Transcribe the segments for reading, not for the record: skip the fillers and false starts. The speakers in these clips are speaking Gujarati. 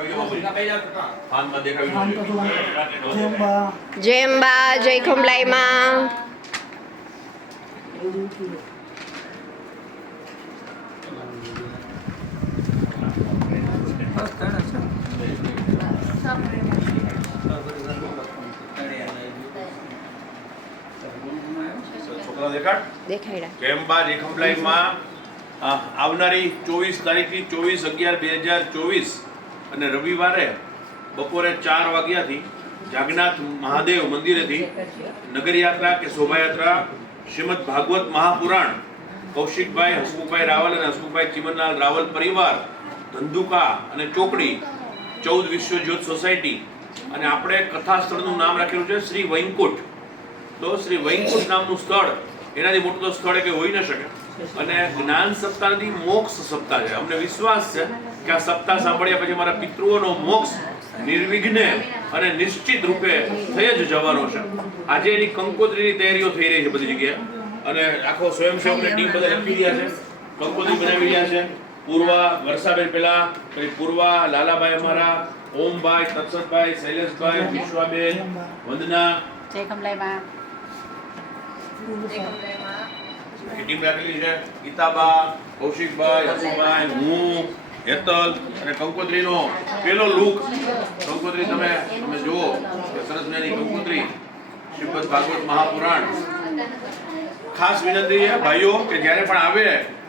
જય અંબા, જય ખંભલાઈ માં. આવનારી 24 તારીખથી 24/11/2024 અને રવિવારે બપોરે 4 વાગ્યાથી જાગનાથ મહાદેવ મંદિરેથી નગરયાત્રા કે શોભાયાત્રા શ્રીમદ ભાગવત મહાપુરાણ કૌશિકભાઈ, હસમુખભાઈ રાવલ અને હસમુખભાઈ ચીમનલાલ રાવલ પરિવાર, ધંધુકા અને ચોકડી 14 વિશ્વજ્યોત સોસાયટી. અને આપણે કથા સ્થળનું નામ રાખેલું છે શ્રી વૈકુંઠ. તો શ્રી વૈકુંઠ નામનું સ્થળ એનાથી મોટું તો સ્થળ કે હોઈ ન શકે. અને જ્ઞાન સપ્તાહથી મોક્ષ સપ્તાહ છે. અમને વિશ્વાસ છે કે આ સપ્તાહ સાંભળ્યા પછી મારા પિતૃઓનો મોક્ષ નિર્વિઘ્ને અને નિશ્ચિત રૂપે થઈ જ જવાનો છે. આજે એની કંકોત્રીની તૈયારીઓ થઈ રહી છે બધી જગ્યાએ. અને આખો સ્વયંસેવકની ટીમ બધા લખી રહ્યા છે, કંકોત્રી બનાવી રહ્યા છે. પૂર્વા, વર્ષાબેન પેલા, પછી પૂર્વા, લાલાભાઈ અમારા, ઓમભાઈ, તત્સતભાઈ, શૈલેષભાઈ, વિશ્વાબેન, વંદના, જય કમલાઈમાં ટીમ રાખેલી છે. ગીતાબા, કૌશિકભાઈ, હસુભાઈ, હું, હેતલ. અને કંકોત્રીનો પેલો લુક કંકોત્રી તમે જુઓ કે સરસ મજાની કંકોત્રી શ્રીમદ ભાગવત મહાપુરાણ. ખાસ વિનંતી છે ભાઈઓ કે જ્યારે પણ આવે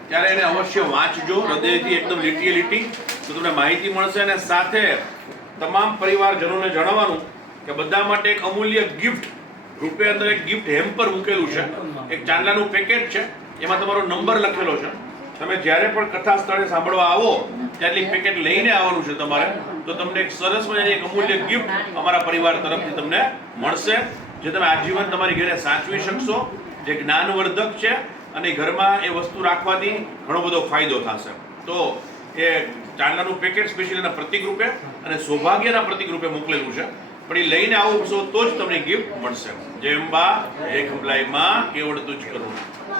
ત્યારે એને અવશ્ય વાંચજો હૃદયથી, એકદમ લીટીએ લીટી, તો તમને માહિતી મળશે. અને સાથે તમામ પરિવારજનોને જણાવવાનું કે બધા માટે એક અમૂલ્ય ગિફ્ટ રૂપે અંદર એક ગિફ્ટ હેમ્પર મૂકેલું છે. એક ચાંદલાનું પેકેટ છે, એમાં તમારો નંબર લખેલો છે. તમે જ્યારે પણ કથા સ્થળે સાંભળવા આવો ત્યારે પેકેટ લઈને આવવાનું છે તમારે. તો તમને એક સરસ મજાની એક અમૂલ્ય ગિફ્ટ અમારા પરિવાર તરફથી તમને મળશે, જે તમે આજીવન તમારી ઘરે સાચવી શકશો, જે જ્ઞાનવર્ધક છે. અને ઘરમાં એ વસ્તુ રાખવાથી ઘણો બધો ફાયદો થશે. તો એ ચાંદલાનું પેકેટ સ્પેશિયલ એના પ્રતિક રૂપે અને સૌભાગ્યના પ્રતિક રૂપે મોકલેલું છે. પણ એ લઈને આવશો તો જ તમને ગિફ્ટ મળશે. જય અંબા, જય ખંભલાઈ માં, કેવળ તુજ કરુણા.